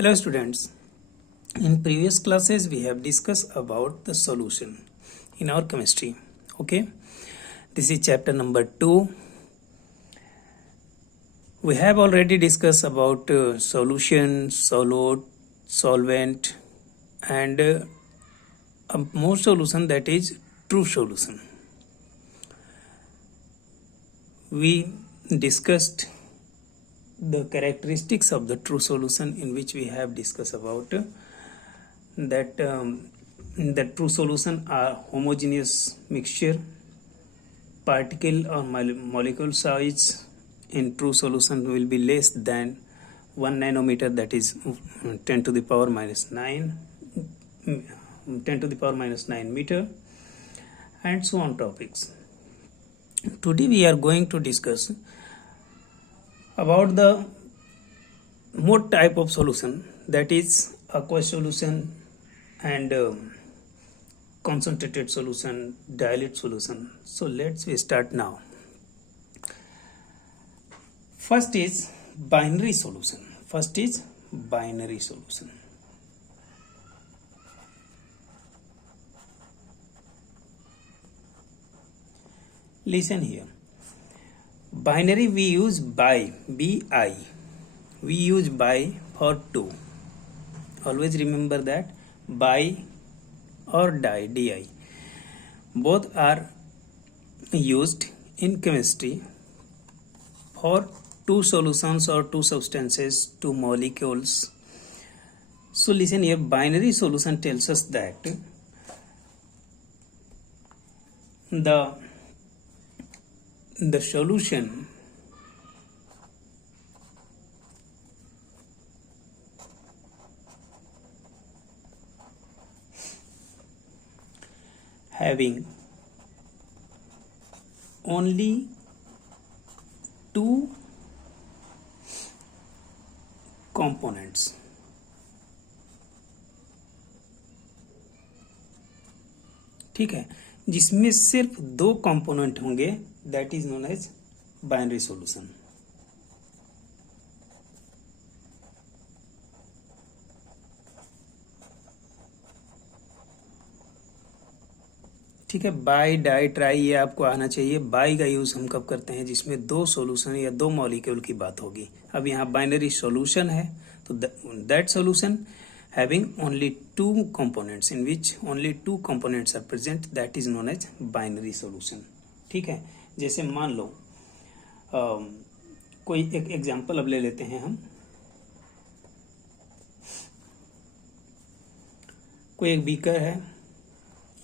Hello students, in previous classes we have discussed about the solution in our chemistry. Okay, this is chapter number 2. We have already discussed about solution, solute, solvent and a more solution, that is true solution. We discussed the characteristics of the true solution, in which we have discussed about that the true solution are homogeneous mixture, particle or molecule size in true solution will be less than 1 nanometer, that is 10 to the power minus 9 meter, and so on topics. Today we are going to discuss about the more type of solution, that is aqueous solution and concentrated solution, dilute solution. So let's start now. First is binary solution. Listen here. Binary we use bi, bi. We use bi for two. Always remember that bi or di. Both are used in chemistry for two solutions or two substances, two molecules. So listen here, binary solution tells us that the solution having only two components. ठीक है, जिसमें सिर्फ दो component होंगे, that is known as binary solution. ठीक है, by, die, try ये आपको आना चाहिए. बाई का यूज हम कब करते हैं? जिसमें दो सॉल्यूशन या दो मॉलिक्यूल की बात होगी. अब यहाँ बाइनरी सॉल्यूशन है, तो that solution having only two components, in which only two components are present, that is known as binary solution. ठीक है, जैसे मान लो कोई एक एग्जांपल अब ले लेते हैं हम. कोई एक बीकर है,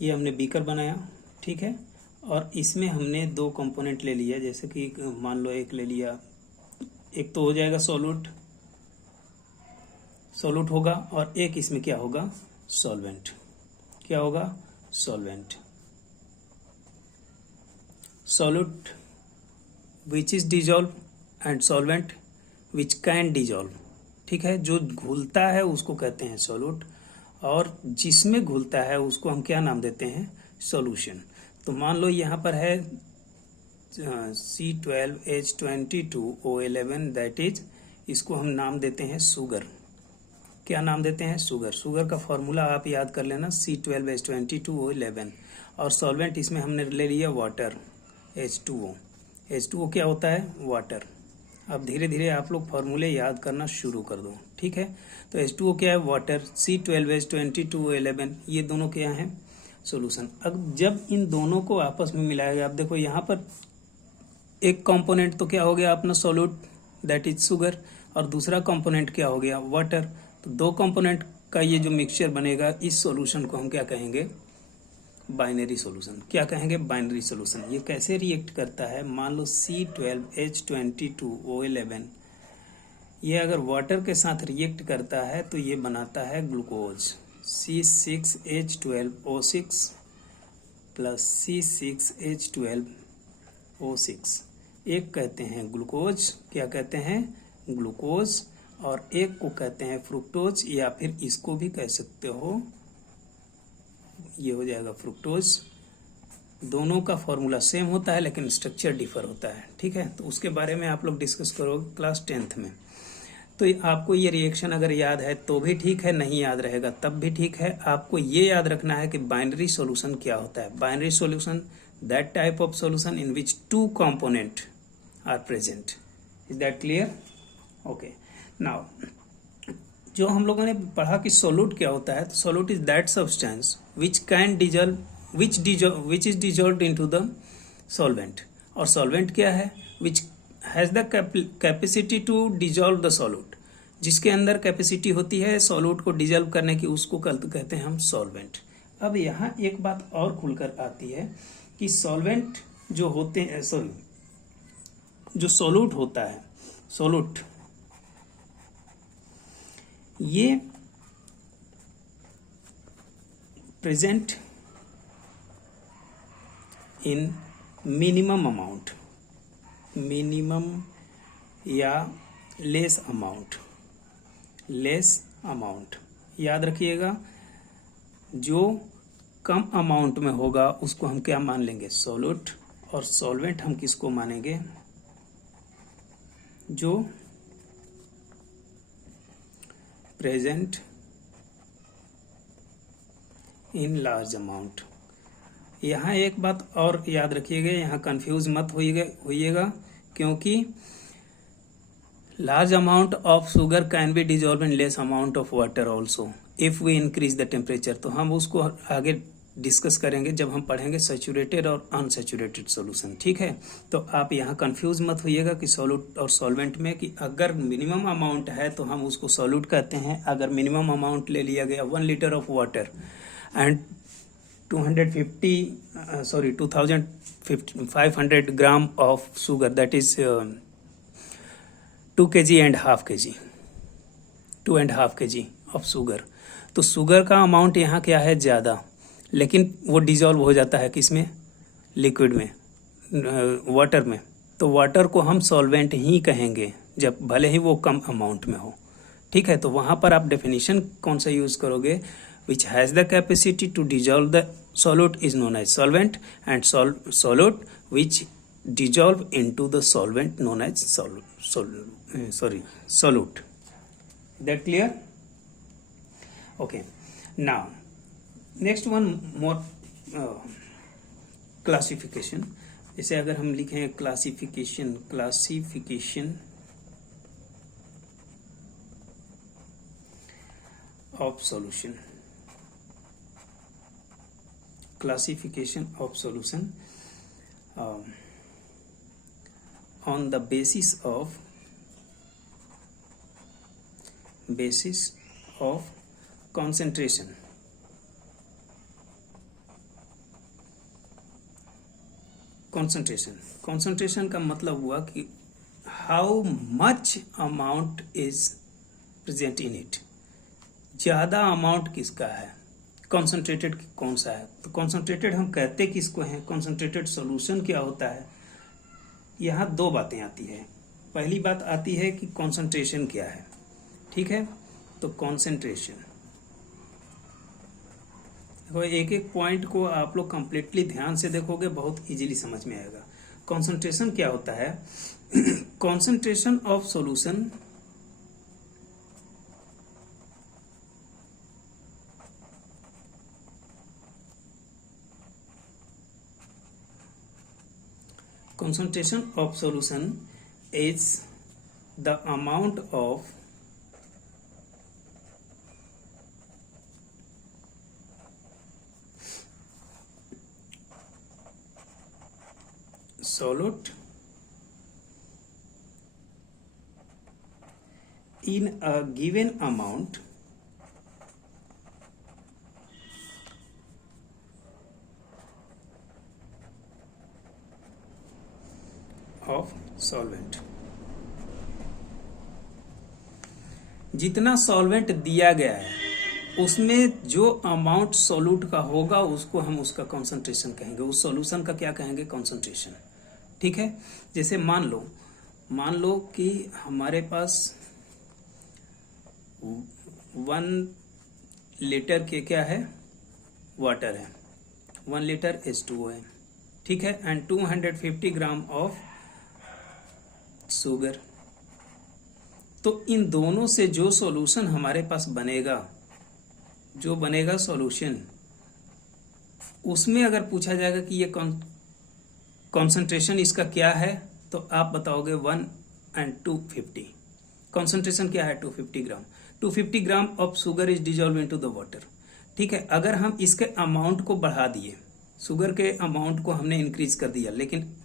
ये हमने बीकर बनाया, ठीक है, और इसमें हमने दो कंपोनेंट ले लिया. जैसे कि मान लो एक ले लिया, एक तो हो जाएगा सॉल्यूट होगा, और एक इसमें क्या होगा? सॉल्वेंट. क्या होगा? Solvent. Solute which is dissolve and solvent which can dissolve. ठीक है, जो घुलता है उसको कहते हैं सॉल्यूट, और जिसमें घुलता है उसको हम क्या नाम देते हैं? सॉल्यूशन. तो मान लो यहाँ पर है C12H22O11, दैट इज, इसको हम नाम देते हैं शुगर. क्या नाम देते हैं? शुगर. शुगर का फॉर्मूला आप याद कर लेना, C12H22O11. और सॉल्वेंट इसमें हमने ले लिया वाटर, H2O. H2O क्या होता है? वाटर. अब धीरे धीरे आप लोग फॉर्मूले याद करना शुरू कर दो. ठीक है, तो H2O क्या है? वाटर. C12H22O11, ये दोनों क्या हैं? सॉल्यूशन. अब जब इन दोनों को आपस में मिलाएगा, आप देखो यहाँ पर एक कंपोनेंट तो क्या हो गया अपना? सॉल्यूट, दैट इज शुगर, और दूसरा कंपोनेंट क्या हो गया? वाटर. तो दो कंपोनेंट का ये जो मिक्सचर बनेगा, इस सॉल्यूशन को हम क्या कहेंगे? Binary solution. क्या कहेंगे? Binary solution. ये कैसे रिएक्ट करता है? मान लो C12H22O11, ये अगर वाटर के साथ रिएक्ट करता है तो ये बनाता है ग्लूकोज, C6H12O6 प्लस C6H12O6. एक कहते हैं ग्लूकोज, क्या कहते हैं? ग्लूकोज, और एक को कहते हैं फ्रुक्टोज, या फिर इसको भी कह सकते हो, ये हो जाएगा फ्रुक्टोज. दोनों का फॉर्मूला सेम होता है लेकिन स्ट्रक्चर डिफर होता है. ठीक है, तो उसके बारे में आप लोग डिस्कस करोगे क्लास 10th में. तो आपको ये रिएक्शन अगर याद है तो भी ठीक है, नहीं याद रहेगा तब भी ठीक है। आपको ये याद रखना है कि बाइनरी सॉल्यूशन क्या होता है। Binary solution that type of solution in which two component are present. Is that clear? Okay, now जो हम लोगों ने पढ़ा कि सोल्यूट क्या होता है, तो solute is that substance which can dissolve which is dissolve into the solvent. और सॉल्वेंट क्या है? Which has the capacity to dissolve the solute, जिसके अंदर कैपेसिटी होती है सॉल्यूट को डिजॉल्व करने की, उसको कहते हैं हम सॉल्वेंट। अब यहाँ एक बात और खुलकर आती है कि सॉल्वेंट जो होते हैं, सॉरी, जो सॉल्यूट होता है, सॉल्यूट ये present in minimum amount, minimum या लेस अमाउंट, लेस अमाउंट याद रखिएगा। जो कम अमाउंट में होगा उसको हम क्या मान लेंगे? सॉल्यूट। और सॉल्वेंट हम किसको मानेंगे? जो प्रेजेंट इन लार्ज अमाउंट। यहाँ एक बात और याद रखिएगा, यहाँ कंफ्यूज मत होइएगा, क्योंकि large amount of sugar can be dissolve in less amount of water also if we increase the temperature. तो हम उसको आगे डिस्कस करेंगे जब हम पढ़ेंगे सैचुरेटेड और अनसैचुरेटेड सॉल्यूशन, ठीक है। तो आप यहाँ कंफ्यूज मत होइएगा कि सॉल्यूट और सॉल्वेंट में, कि अगर मिनिमम अमाउंट है तो हम उसको सॉल्यूट कहते हैं। अगर मिनिमम अमाउंट ले लिया गया 1 litre of water and 2500 gram of sugar, that is 2 kg and ½ kg, 2.5 kg of sugar. तो शुगर का अमाउंट यहाँ क्या है? ज़्यादा, लेकिन वो डिजॉल्व हो जाता है किसमें? लिक्विड में, वाटर में। तो वाटर को हम सॉल्वेंट ही कहेंगे जब भले ही वो कम अमाउंट में हो, ठीक है। तो वहाँ पर आप डेफिनेशन कौन सा यूज़ करोगे? Which has the capacity to dissolve the solute is known as solvent, and solute which dissolve into the solvent known as solute. That clear? Okay, now next one more classification. जैसे अगर हम लिखें classification of solution, classification of solution on the basis of concentration. concentration का मतलब हुआ कि how much amount is present in it, ज़्यादा amount किसका है, कॉन्सेंट्रेटेड कौन सा है। तो कॉन्सेंट्रेटेड हम कहते किसको हैं? कॉन्सेंट्रेटेड सॉल्यूशन क्या होता है? यहाँ दो बातें आती है। पहली बात आती है कि कॉन्सेंट्रेशन क्या है, ठीक है। तो कॉन्सेंट्रेशन, एक एक पॉइंट को आप लोग कंप्लीटली ध्यान से देखोगे, बहुत इजीली समझ में आएगा। कॉन्सेंट्रेशन क्या होता है? Concentration of solution concentration of solution is the amount of solute in a given amount of solvent. जितना सॉल्वेंट दिया गया है उसमें जो अमाउंट सॉल्यूट का होगा उसको हम उसका कॉन्सेंट्रेशन कहेंगे, उस सॉल्यूशन का क्या कहेंगे? कॉन्सेंट्रेशन, ठीक है। जैसे मान लो कि हमारे पास 1 लीटर के क्या है? वाटर है, 1 लीटर H2O है, ठीक है, एंड 250 ग्राम ऑफ शुगर। तो इन दोनों से जो सॉल्यूशन हमारे पास बनेगा, जो बनेगा सॉल्यूशन, उसमें अगर पूछा जाएगा कि ये कॉन्सेंट्रेशन इसका क्या है, तो आप बताओगे 1 and 250। कॉन्सेंट्रेशन क्या है? 250 ग्राम। 250 gram of sugar is dissolve into the water. ठीक है, अगर हम इसके अमाउंट को बढ़ा दिए, शुगर के अमाउंट को हमने इंक्रीज कर दिया, लेकिन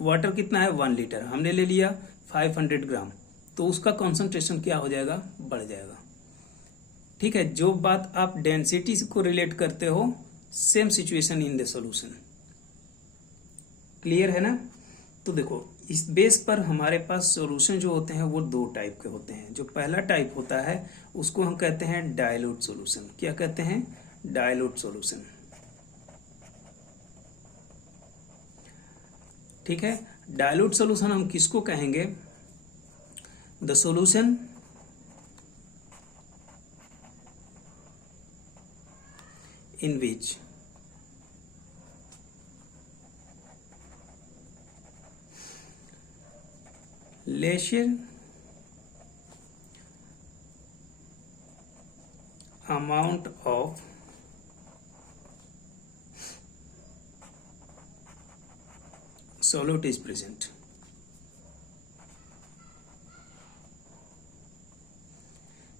वाटर कितना है? 1 लीटर, हमने ले लिया 500 ग्राम, तो उसका कॉन्सेंट्रेशन क्या हो जाएगा? बढ़ जाएगा। ठीक है, जो बात आप डेंसिटी को रिलेट करते हो, same situation in the solution. Clear है ना? तो देखो, इस बेस पर हमारे पास सॉल्यूशन जो होते हैं वो 2 टाइप के होते हैं। जो पहला टाइप होता है उसको हम कहते हैं डाइल्यूट सॉल्यूशन। क्या कहते हैं? Dilute solution. ठीक है, डाइल्यूट सॉल्यूशन हम किसको कहेंगे? The solution in which lesser amount of solute is present।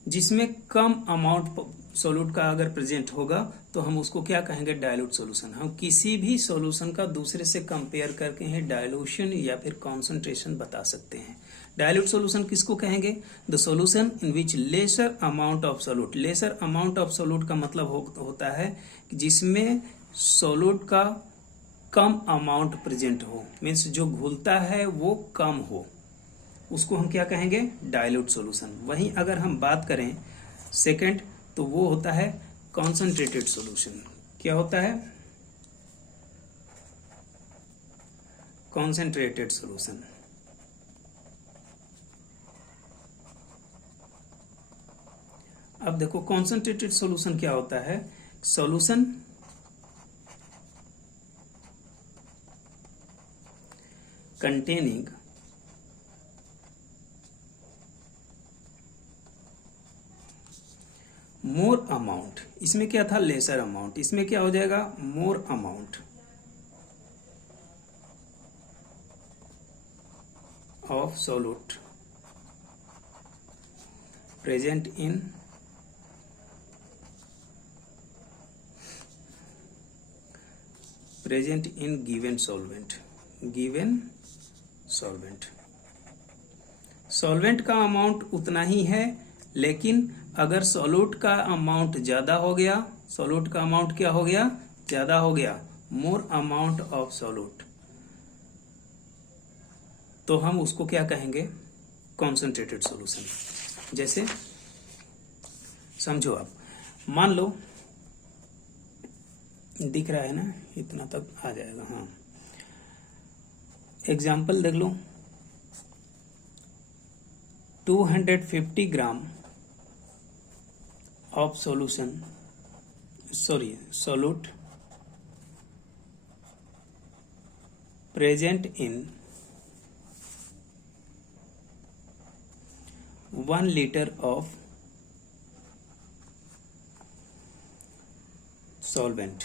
जिसमें कम अमाउंट सोल्यूट का अगर प्रेजेंट होगा तो हम उसको क्या कहेंगे? Dilute solution. हम किसी भी सॉल्यूशन का दूसरे से कंपेयर करके ही डाइल्यूशन या फिर कॉन्सेंट्रेशन बता सकते हैं। डाइल्यूट सॉल्यूशन किसको कहेंगे? The solution in which lesser amount of solute. Lesser amount of solute का मतलब होता है जिसमें सोल्यूट का कम अमाउंट प्रेजेंट हो, मीन्स जो घुलता है वो कम हो, उसको हम क्या कहेंगे? Dilute solution. वहीं अगर हम बात करें सेकंड, तो वो होता है कॉन्सेंट्रेटेड सॉल्यूशन। क्या होता है? Concentrated solution. अब देखो कॉन्सेंट्रेटेड सॉल्यूशन क्या होता है? Solution containing more amount. इसमें क्या था? Lesser amount. इसमें क्या हो जाएगा? मोर amount of solute present in given solvent. Given solvent. Solvent का अमाउंट उतना ही है, लेकिन अगर सोल्यूट का अमाउंट ज्यादा हो गया, सोल्यूट का अमाउंट क्या हो गया? ज्यादा हो गया, मोर अमाउंट ऑफ सोल्यूट, तो हम उसको क्या कहेंगे? Concentrated solution. जैसे समझो आप, मान लो दिख रहा है ना, इतना तक आ जाएगा। हाँ, एग्जाम्पल देख लो। 250 ग्राम of solute present in 1 liter of solvent।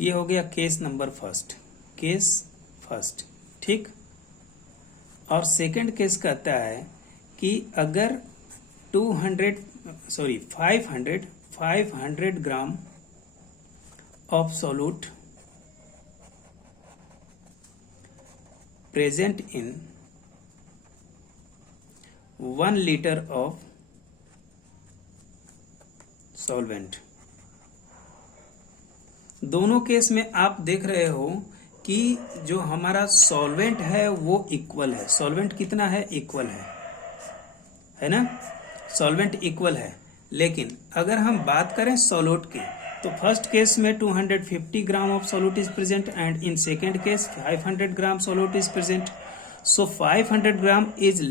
ये हो गया case number first. Case first, ठीक। और सेकंड केस कहता है कि अगर 500 ग्राम of solute present in 1 liter of solvent। दोनों केस में आप देख रहे हो कि जो हमारा सॉल्वेंट है वो इक्वल है। सॉल्वेंट कितना है? इक्वल है ना? सॉल्वेंट इक्वल है। लेकिन अगर हम बात करें सोल्यूट की, तो फर्स्ट केस में 250 gram of solute is present and in second case 500 gram solute is present. So 500 gram is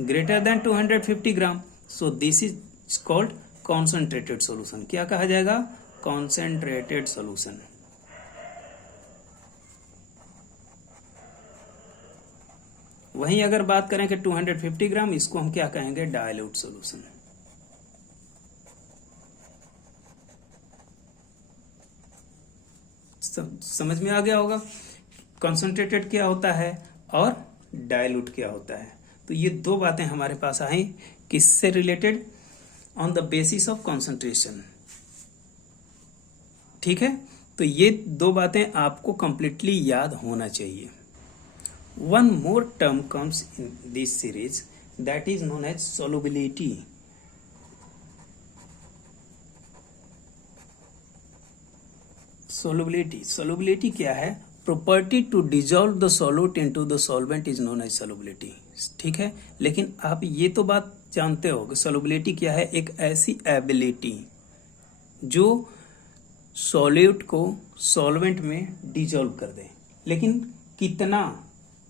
greater than 250 gram, so this is called concentrated solution. क्या कहा जाएगा? Concentrated solution. वहीं अगर बात करें कि 250 ग्राम, इसको हम क्या कहेंगे, डाइल्यूट सॉल्यूशन। समझ में आ गया होगा कंसंट्रेटेड क्या होता है और डाइल्यूट क्या होता है। तो ये दो बातें हमारे पास आई किससे related, on the basis of concentration. ठीक है, तो ये दो बातें आपको कंप्लीटली याद होना चाहिए। One more term comes in this series, that is known as solubility। solubility क्या है, property to dissolve the solute into the solvent is known as solubility। ठीक है, लेकिन आप ये तो बात जानते हो कि solubility क्या है, एक ऐसी एबिलिटी जो सॉल्यूट को सॉल्वेंट में डिजोल्व कर दे, लेकिन कितना,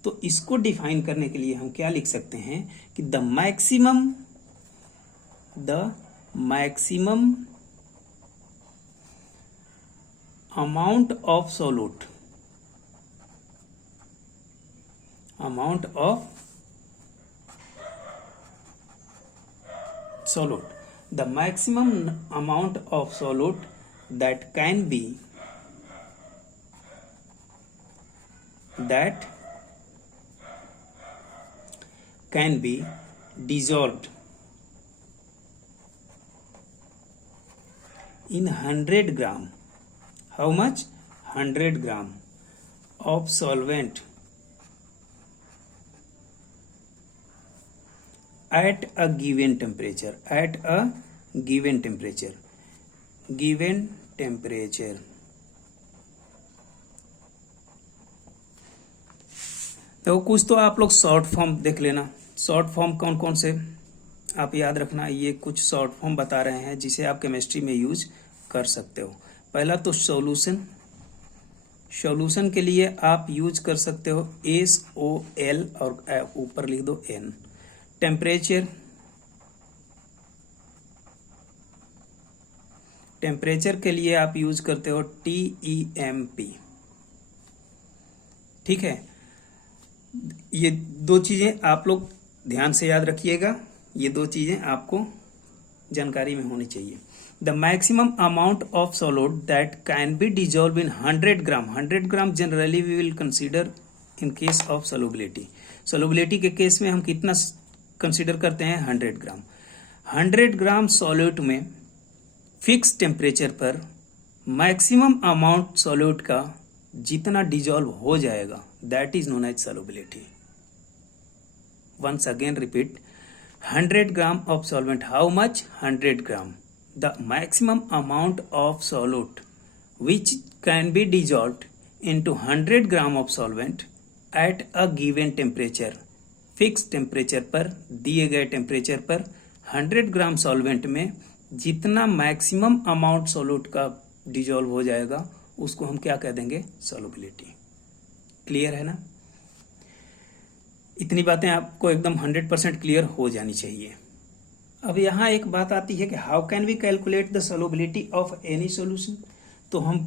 तो इसको डिफाइन करने के लिए हम क्या लिख सकते हैं कि the maximum amount of solute, the maximum amount of solute that can be dissolved in 100 gram. How much? 100 gram of solvent at a given temperature. तो कुछ तो आप लोग शॉर्ट फॉर्म देख लेना। शॉर्ट फॉर्म कौन कौन से आप याद रखना, ये कुछ शॉर्ट फॉर्म बता रहे हैं जिसे आप केमिस्ट्री में यूज कर सकते हो। पहला तो सॉल्यूशन के लिए आप यूज कर सकते हो SOL और ऊपर लिख दो N। टेम्परेचर के लिए आप यूज करते हो TEMP। ठीक है, ये दो चीजें आप लोग ध्यान से याद रखिएगा, ये दो चीजें आपको जानकारी में होनी चाहिए। The maximum amount of solute that can be dissolve in 100 gram. 100 gram generally we will consider in case of solubility के केस में हम कितना कंसीडर करते हैं, 100 ग्राम। 100 ग्राम सॉल्यूट में फिक्स टेम्परेचर पर मैक्सिमम अमाउंट सॉल्यूट का जितना डिजोल्व हो जाएगा, that is known as solubility. Once again repeat, 100 gram of solvent, how much? 100 gram. The maximum amount of solute which can be dissolved into 100 gram of solvent at a given temperature, fixed temperature पर, दिए गए temperature पर 100 ग्राम solvent में जितना maximum amount solute का dissolve हो जाएगा उसको हम क्या कह देंगे, सॉल्युबिलिटी। क्लियर है ना? इतनी बातें आपको एकदम 100% क्लियर हो जानी चाहिए। अब यहाँ एक बात आती है कि how can we calculate the solubility of any solution. तो हम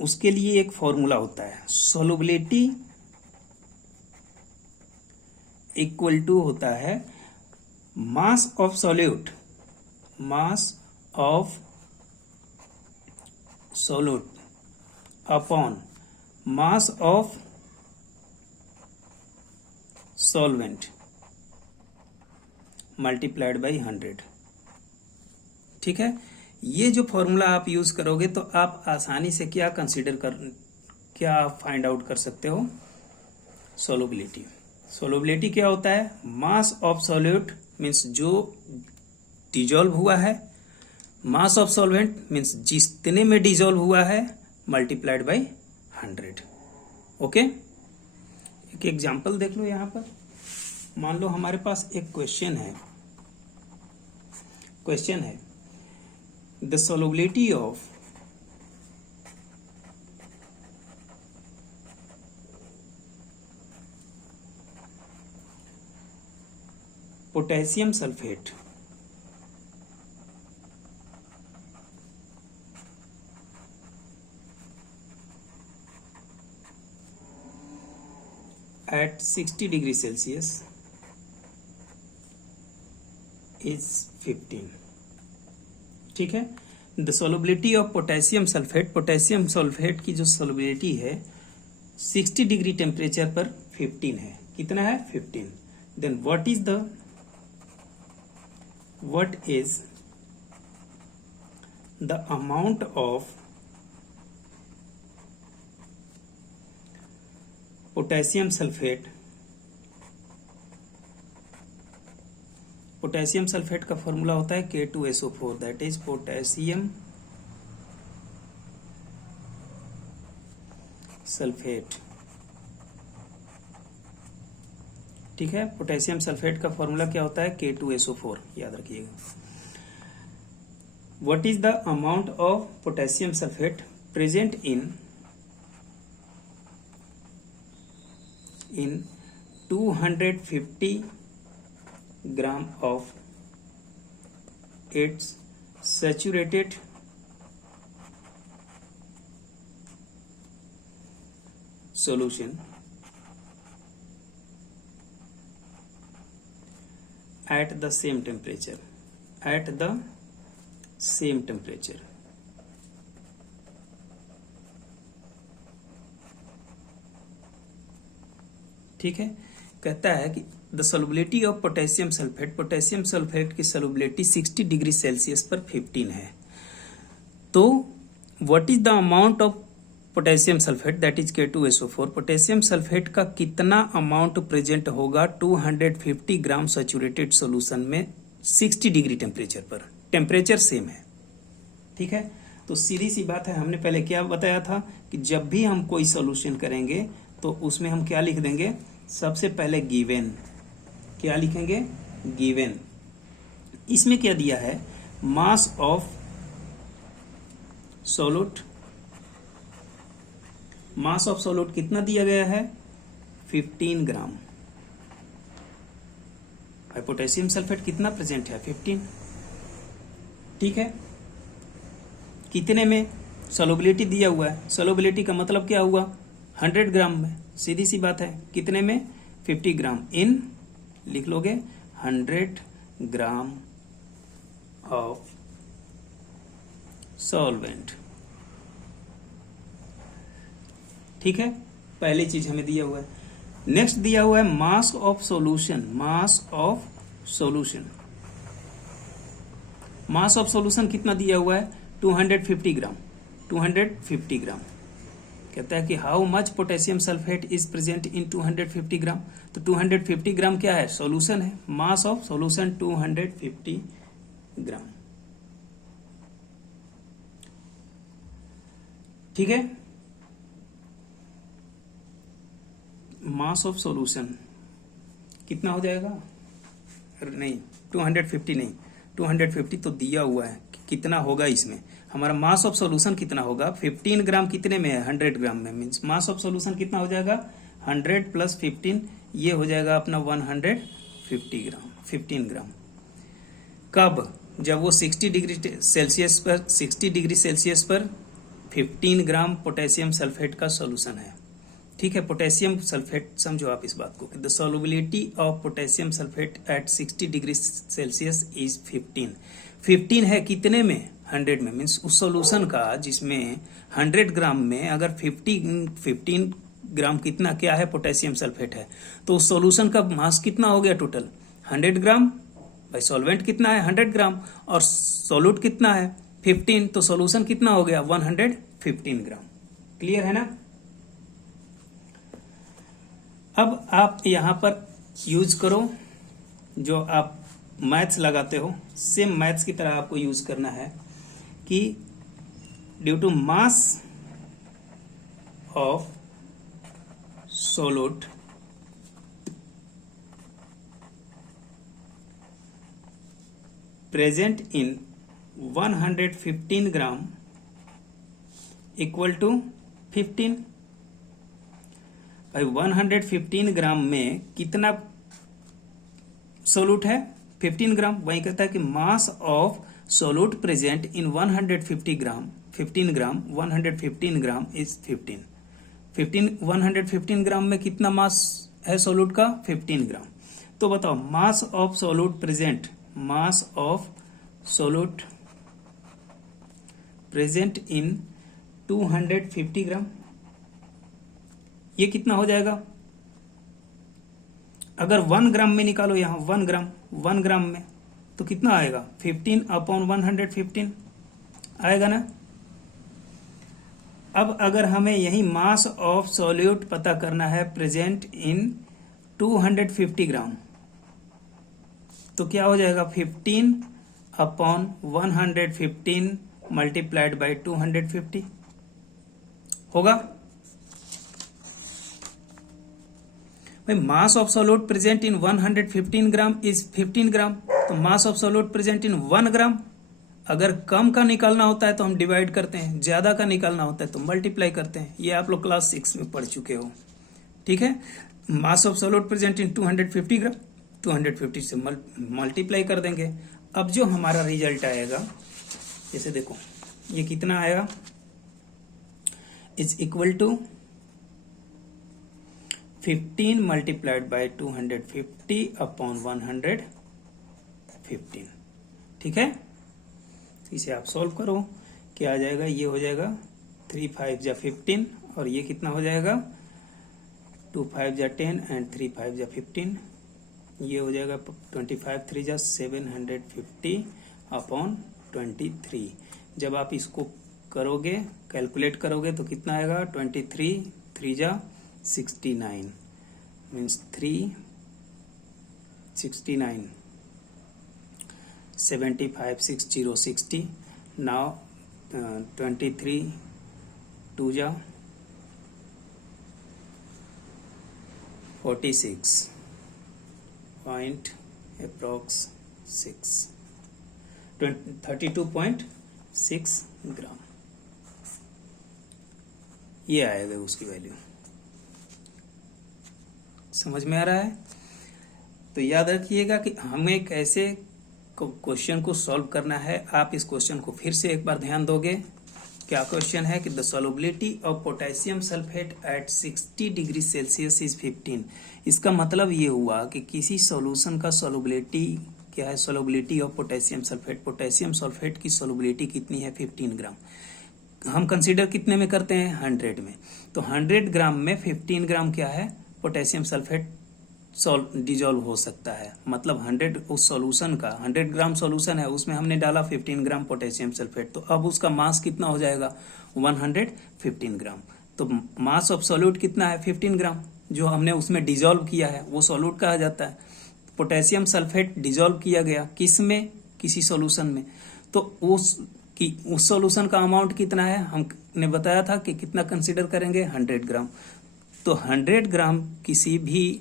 उसके लिए एक फॉर्मूला होता है, सॉल्युबिलिटी इक्वल टू होता है mass of solute upon mass of solvent multiplied by 100। ठीक है, ये जो फॉर्मूला आप यूज करोगे तो आप आसानी से क्या फाइंड आउट कर सकते हो, सॉल्युबिलिटी क्या होता है, मास ऑफ सॉल्यूट मीन्स जो डिजोल्व हुआ है, मास ऑफ सॉल्वेंट मीन्स जितने में डिजोल्व हुआ है, मल्टीप्लाइड बाई 100। ओके, एक एग्जाम्पल देख लो। यहां पर मान लो हमारे पास एक क्वेश्चन है the solubility of potassium sulphate at 60 degree Celsius is 15. ठीक है। The solubility of potassium sulphate, potassium sulphate की जो सोलबिलिटी है 60 डिग्री टेम्परेचर पर 15 है। कितना है? 15। Then what is the amount of potassium sulphate, potassium sulphate का फॉर्मूला होता है K2SO4, that is potassium sulphate. ठीक है, पोटेशियम सल्फेट का फॉर्मूला क्या होता है? K2SO4, याद रखिएगा। What is the amount of potassium sulphate present in 250 gram of its saturated solution at the same temperature, ठीक है। कहता है कि the solubility of potassium sulphate, potassium sulphate की सोलबिलिटी 60 डिग्री सेल्सियस पर 15 है। तो what is the amount of potassium sulphate, that is K2SO4, potassium sulphate का कितना अमाउंट प्रेजेंट होगा 250 ग्राम सैचुरेटेड सॉल्यूशन में 60 डिग्री टेम्परेचर पर। टेम्परेचर सेम है। ठीक है, तो सीधी सी बात है, हमने पहले क्या बताया था कि जब भी हम कोई सॉल्यूशन करेंगे तो उसमें हम क्या लिख देंगे? सबसे पहले गिवन। क्या लिखेंगे? गिवन। इसमें क्या दिया है? Mass of solute, mass of solute कितना दिया गया है? 15 ग्राम। पोटेशियम सल्फेट कितना प्रेजेंट है? 15। ठीक है, कितने में? सोलबिलिटी दिया हुआ है। सोलबिलिटी का मतलब क्या हुआ? 100 ग्राम में। सीधी सी बात है, कितने में? 50 ग्राम इन, लिख लोगे 100 ग्राम ऑफ सॉल्वेंट। ठीक है, पहली चीज हमें दिया हुआ है। नेक्स्ट दिया हुआ है mass of solution, mass of solution. Mass of solution कितना दिया हुआ है? 250 ग्राम, 250 ग्राम। कहता है कि how much potassium sulphate is present in 250 ग्राम। तो 250 ग्राम क्या है? सॉल्यूशन है। मास ऑफ सॉल्यूशन 250 ग्राम। ठीक है, मास ऑफ सॉल्यूशन कितना हो जाएगा? नहीं 250 नहीं, 250 तो दिया हुआ है कि कितना होगा इसमें। हमारा मास ऑफ सॉल्यूशन कितना होगा? 15 ग्राम कितने में है? 100 ग्राम में। मीन्स मास ऑफ सॉल्यूशन कितना हो जाएगा? 100 प्लस 15, ये हो जाएगा अपना 150 ग्राम, 15 ग्राम। कब? जब वो 60 डिग्री सेल्सियस पर 15 ग्राम पोटेशियम सल्फेट का सॉल्यूशन है। ठीक है, पोटेशियम सल्फेट, समझो आप इस बात को, the solubility of potassium sulphate at 60 degree Celsius is 15। 15 है कितने में? 100 में। मीन्स उस सॉल्यूशन का जिसमें 100 ग्राम में अगर 15 ग्राम कितना क्या है? पोटेशियम सल्फेट है, तो उस सॉल्यूशन का मास कितना हो गया टोटल? 100 ग्राम। भाई सॉल्वेंट कितना है? 100 ग्राम, और सॉल्यूट कितना है? 15, तो सॉल्यूशन कितना हो गया? 115 ग्राम। क्लियर है ना? अब आप यहां पर यूज करो जो आप मैथ्स लगाते हो, सेम मैथ्स की तरह आपको यूज करना है कि due to mass of solute present in 115 gram equal to 15। भाई 115 ग्राम में कितना सोल्यूट है? 15 ग्राम। वही कहता है कि मास of solute present in 115 gram 115 gram is 15। 115 ग्राम में कितना मास है सॉल्यूट का 15 ग्राम। तो बताओ mass of solute present, mass of solute present in 250 ग्राम, ये कितना हो जाएगा? अगर 1 ग्राम में निकालो, यहां 1 ग्राम में तो कितना आएगा? 15/115 आएगा ना। अब अगर हमें यही मास ऑफ सॉल्यूट पता करना है प्रेजेंट इन 250 ग्राम, तो क्या हो जाएगा? 15/115 मल्टीप्लाइड बाई 250 होगा भाई। Mass of solute present in 115 gram is 15 ग्राम। तो mass of solute present in 1 ग्राम, अगर कम का निकालना होता है तो हम डिवाइड करते हैं, ज्यादा का निकालना होता है तो मल्टीप्लाई करते हैं। ये आप लोग क्लास 6 में पढ़ चुके हो, ठीक है। Mass of solute present in 250 ग्राम, 250 से मल्टीप्लाई कर देंगे। अब जो हमारा रिजल्ट आएगा, जैसे देखो ये कितना आएगा, is equal to 15 multiplied by 250/115, ठीक है। इसे आप सॉल्व करो, क्या आ जाएगा? ये हो जाएगा 3 5 जा 15 और ये कितना हो जाएगा? 2 5 जा 10 एंड 3 5 जा 15, ये हो जाएगा 25 3 जा 750/23। जब आप इसको करोगे, कैलकुलेट करोगे तो कितना आएगा? 23 3 जा 69 मीन्स 369 75 60 60। नाउ 23 2 जा 46 पॉइंट अप्रॉक्स 6 32.6 ग्राम, ये आएगा उसकी वैल्यू। समझ में आ रहा है? तो याद रखिएगा कि हमें कैसे क्वेश्चन को सॉल्व करना है। आप इस क्वेश्चन को फिर से एक बार ध्यान दोगे। क्या क्वेश्चन है कि the solubility of potassium sulphate at 60 degree Celsius is 15। इसका मतलब ये हुआ कि किसी सॉल्यूशन का सॉल्युबिलिटी क्या है? Solubility of potassium sulphate, potassium sulphate की सॉल्युबिलिटी कितनी है? 15 ग्राम। हम कंसीडर कितने में करते हैं? 100 में। तो 100 ग्राम में 15 ग्राम क्या है? पोटेशियम सल्फेट डिजोल्व हो सकता है। मतलब 100 उस सॉल्यूशन का 100 ग्राम सॉल्यूशन है, उसमें हमने डाला 15 ग्राम पोटेशियम सल्फेट, तो अब उसका मास कितना हो जाएगा? 115 ग्राम। तो मास ऑफ सॉल्यूट कितना है? 15 ग्राम। जो हमने उसमें डिजोल्व किया है वो सॉल्यूट कहा जाता है। पोटेशियम सल्फेट डिजोल्व किया गया किस में? किसी सॉल्यूशन में। तो उस सॉल्यूशन का अमाउंट कितना है? हमने बताया था कि कितना कंसीडर करेंगे? 100 ग्राम। तो 100 ग्राम किसी भी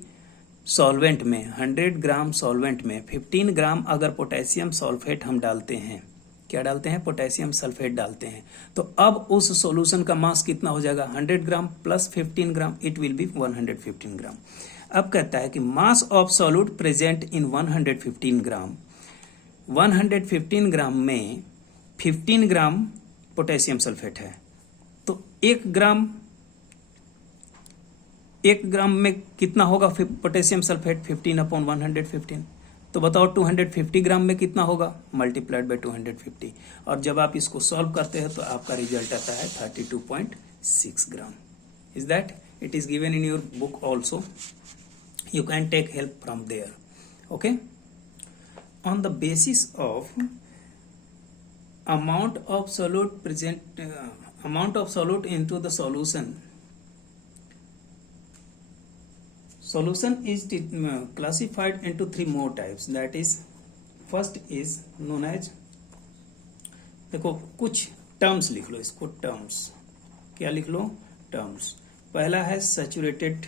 सॉल्वेंट में, 100 ग्राम सॉल्वेंट में 15 ग्राम अगर पोटेशियम सल्फेट हम डालते हैं, क्या डालते हैं? पोटेशियम सल्फेट डालते हैं, तो अब उस सॉल्यूशन का मास कितना हो जाएगा? 100 gram plus 15 gram, it will be 115 ग्राम। अब कहता है कि mass of solute present in 115 ग्राम, 115 ग्राम में 15 ग्राम पोटेशियम सल्फेट है, तो 1 ग्राम में कितना होगा पोटेशियम सल्फेट? 15/115। तो बताओ 250 ग्राम में कितना होगा? Multiplied by 250। और जब आप इसको सॉल्व करते हैं तो आपका रिजल्ट आता है 32.6 gram. Is that? It is given in your book also, you can take help from there. Okay, on the basis of amount of solute into the solution is classified into 3 more types. That is, first is known as, देखो कुछ terms लिख लो इसको, terms क्या लिख लो? Terms. पहला है saturated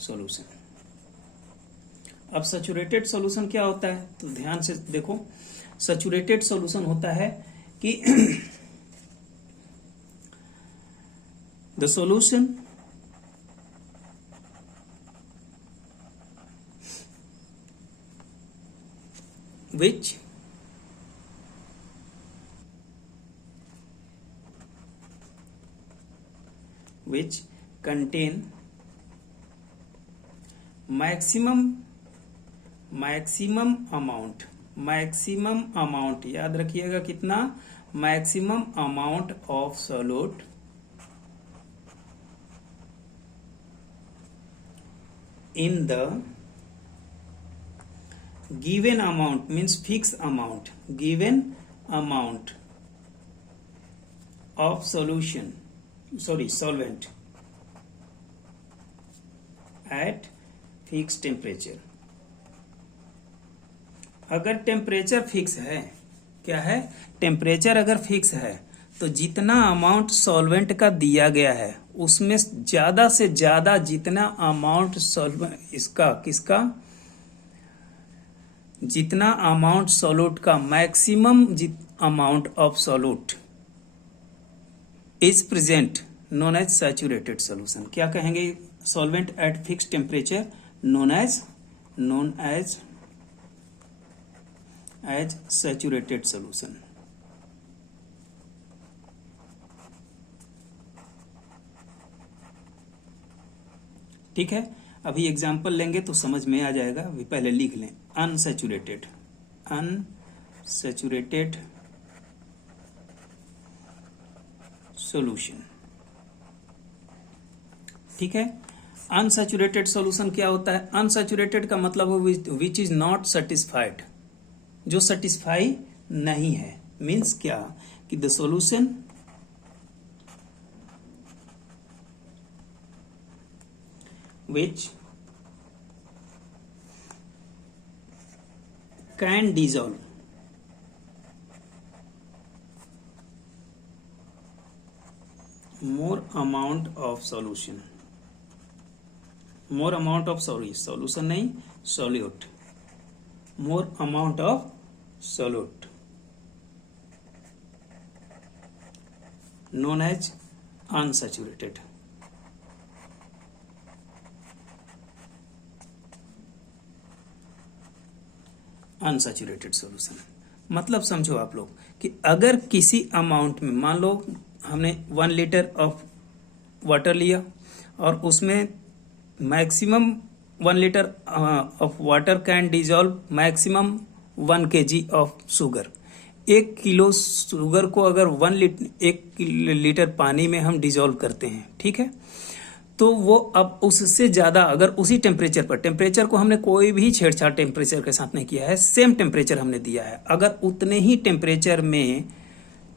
solution. अब saturated solution क्या होता है? तो ध्यान से देखो, सैचुरेटेड सॉल्यूशन होता है कि the solution which contain maximum amount, याद रखिएगा कितना, maximum amount of solute in the given amount, means fixed amount, given amount of solvent at fixed temperature. अगर टेम्परेचर फिक्स है, क्या है, टेम्परेचर अगर फिक्स है तो जितना अमाउंट सॉल्वेंट का दिया गया है उसमें ज्यादा से ज्यादा जितना अमाउंट किसका जितना अमाउंट सॉल्यूट का maximum amount of solute is present known as saturated solution. क्या कहेंगे, solvent at fixed temperature known as saturated solution. ठीक है, अभी एग्जाम्पल लेंगे तो समझ में आ जाएगा. अभी पहले लिख लें, अनसैचुरेटेड सॉल्यूशन. ठीक है, अनसैचुरेटेड सॉल्यूशन क्या होता है, अनसैचुरेटेड का मतलब विच इज नॉट सेटिस्फाइड, जो सेटिस्फाई नहीं है. मीन्स क्या कि the solution which can dissolve more amount of solution, solution नहीं, solute, more amount of solute known as unsaturated. Unsaturated solution मतलब समझो आप लोग कि अगर किसी अमाउंट में, मान लो हमने 1 लीटर ऑफ वाटर लिया और उसमें maximum 1 litre of water can dissolve maximum 1 kg of sugar. 1 kilo sugar को अगर 1 लीटर पानी में हम डिजॉल्व करते हैं, ठीक है, तो वो अब उससे ज्यादा अगर उसी टेम्परेचर पर, टेम्परेचर को हमने कोई भी छेड़छाड़ टेम्परेचर के साथ नहीं किया है, सेम टेम्परेचर हमने दिया है, अगर उतने ही टेम्परेचर में,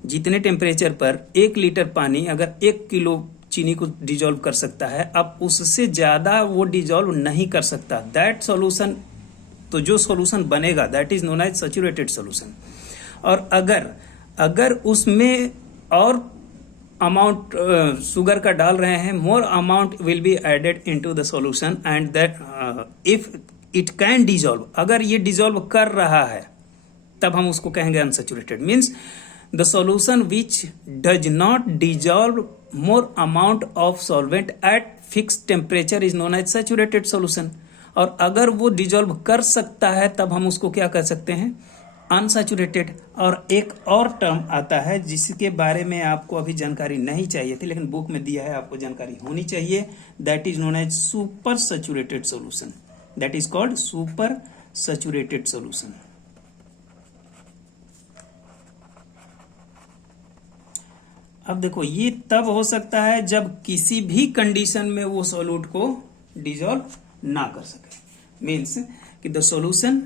जितने टेम्परेचर पर 1 लीटर पानी अगर 1 किलो चीनी को डिजॉल्व कर सकता है, अब उससे ज्यादा वो डिजॉल्व नहीं कर सकता. दैट सॉल्यूशन, तो जो सॉल्यूशन बनेगा that is known as saturated solution. और अगर उसमें और अमाउंट शुगर का डाल रहे हैं, more amount will be added into the solution and that if it can dissolve, अगर ये डिजॉल्व कर रहा है तब हम उसको कहेंगे unsaturated. Means the solution which does not dissolve more amount of solvent at fixed temperature is known as saturated solution. और अगर वो डिजॉल्व कर सकता है तब हम उसको क्या कह सकते हैं, अनसैचुरेटेड. और एक और टर्म आता है जिसके बारे में आपको अभी जानकारी नहीं चाहिए थी, लेकिन बुक में दिया है, आपको जानकारी होनी चाहिए. That is known as super saturated solution. That is called super saturated solution. अब देखो, ये तब हो सकता है जब किसी भी कंडीशन में वो सॉल्यूट को डिजॉल्व ना कर सके. मीन्स कि the solution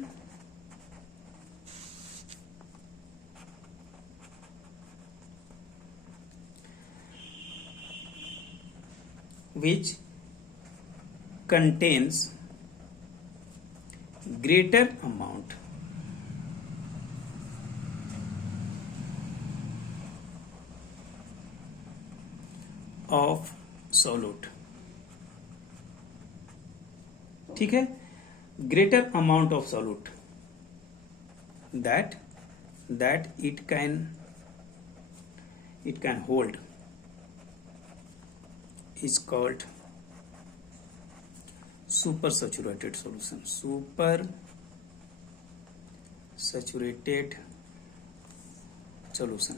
which contains greater amount of solute. ठीक है, greater amount of solute that it can hold is called super saturated solution. Super saturated solution.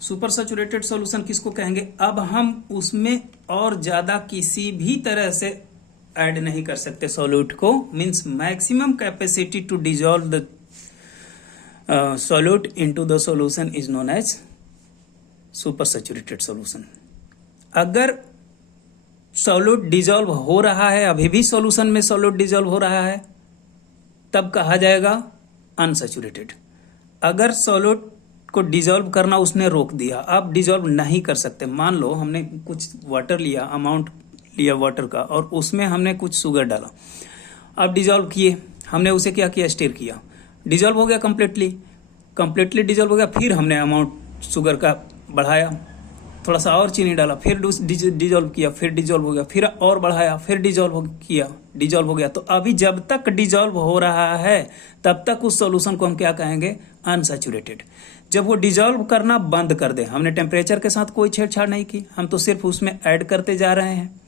Super saturated solution किसको कहेंगे? अब हम उसमें और ज्यादा किसी भी तरह से ऐड नहीं कर सकते सॉल्यूट को, means maximum capacity to dissolve the solute into the solution is known as super saturated solution. अगर सॉल्यूट डिजॉल्व हो रहा है, अभी भी सॉल्यूशन में सॉल्यूट डिजॉल्व हो रहा है, तब कहा जाएगा अनसैचुरेटेड। अगर सॉल्यूट को डिजॉल्व करना उसने रोक दिया, आप डिजॉल्व नहीं कर सकते। मान लो हमने कुछ वाटर लिया, अमाउंट लिया वाटर का, और उसमें हमने कुछ शुगर डाला, आप डिजॉल्व किए, हमने उसे क्या किया? स्टिर किया, डिजॉल्व हो गया कंप्लीटली डिजॉल्व हो गया। फिर हमने अमाउंट शुगर का बढ़ाया, थोड़ा सा और चीनी डाला, फिर डिजॉल्व किया, फिर डिजॉल्व हो गया, फिर और बढ़ाया, फिर डिजॉल्व हो गया। तो अभी जब तक डिजॉल्व हो रहा है तब तक उस सॉल्यूशन को हम क्या कहेंगे? अनसैचुरेटेड। जब वो डिजॉल्व करना बंद कर दे, हमने टेम्परेचर के साथ कोई छेड़छाड़ नहीं की, हम तो सिर्फ उसमें ऐड करते जा रहे हैं,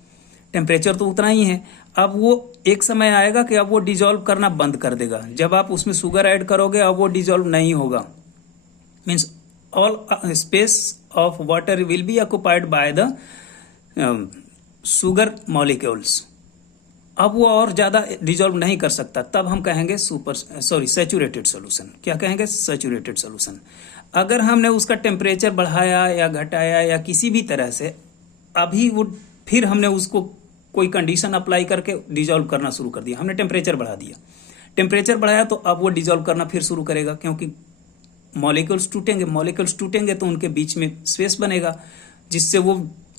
टेम्परेचर तो उतना ही है। अब वो एक समय आएगा कि अब वो डिजॉल्व करना बंद कर देगा। जब आप उसमें शुगर ऐड करोगे अब वो डिजॉल्व नहीं होगा, means all space of water will be occupied by the sugar molecules। अब वो और ज्यादा डिजॉल्व नहीं कर सकता, तब हम कहेंगे सैचुरेटेड सॉल्यूशन। क्या कहेंगे? Saturated solution. अगर हमने उसका टेम्परेचर बढ़ाया या घटाया या किसी भी तरह से, अभी वो फिर हमने उसको कोई कंडीशन अप्लाई करके डिजॉल्व करना शुरू कर दिया, हमने टेम्परेचर बढ़ा दिया, टेम्परेचर बढ़ाया तो अब वो डिजॉल्व करना फिर शुरू करेगा, क्योंकि मॉलिक्यूल्स टूटेंगे तो उनके बीच में स्पेस बनेगा, जिससे वो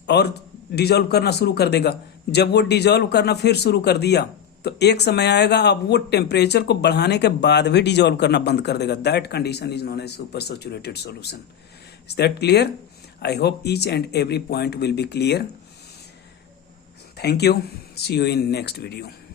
और डिजॉल्व करना शुरू कर देगा। जब वो डिजॉल्व करना फिर शुरू कर दिया तो एक समय आएगा अब वो टेम्परेचर को बढ़ाने के बाद भी डिजॉल्व करना बंद कर देगा। That condition is known as super saturated solution. Is that clear? I hope each and every point will be clear. Thank you, see you in next video.